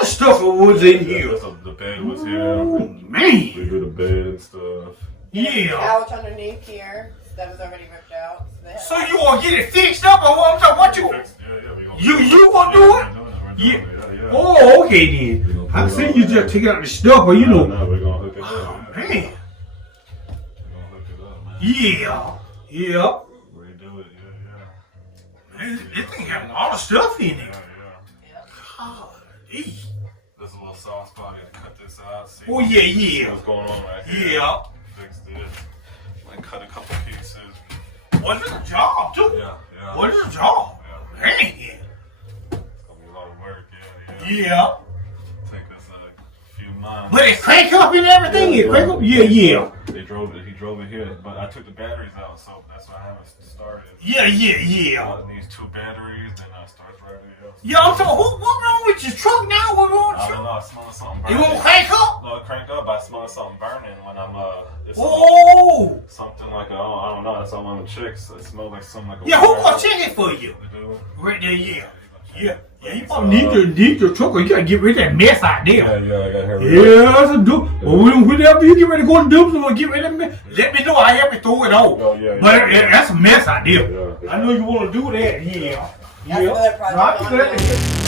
of stuff was in here. The bed was here. Man. We do the bed and stuff. Yeah. Couch underneath here that was already ripped out. So you want to get it fixed up, or what? I'm talking, what you gonna do it? Yeah. Oh, okay then. I see you just taking out the stuff, but you know. No, we're gonna hook it up. Oh, man. We're gonna hook it up, man. Yeah. Yeah. Redo it, Man, this thing got a lot of stuff in it. yeah. Golly. There's a little soft spot. I gotta cut this out. See Oh, yeah. see what's going on right here. Yeah. Fixed it. Like cut a couple pieces. Was it a job, too? Yeah. Was it a job? Yeah. Man. It's gonna be a lot of work. Yeah. Yeah. Take us a few months. But it crank up and everything? It crank up? Yeah. He drove it here, but I took the batteries out, so that's why I haven't started. Yeah. It needs 2 batteries, then I start driving it. Yeah, I'm talking, what's wrong with your truck now? What's wrong with I your don't truck? know, I smell something It burning. won't crank up? No, it cranked up, I smell something burning when I'm, it's Oh! something like, I don't know, that's all one of the chicks. It smells like something like a Yeah, who gonna check it for you? Right there, yeah. Yeah, you probably need your truck, or you gotta get rid of that mess out there. Yeah, I gotta hurry up. Yeah, that's a do. Well, whenever you get ready to go to do something, get rid of that mess. Let me know, I help you throw it out. Oh, yeah. But that's a mess out there. Yeah. I know you wanna do that, yeah. That's another project. No, I can do that.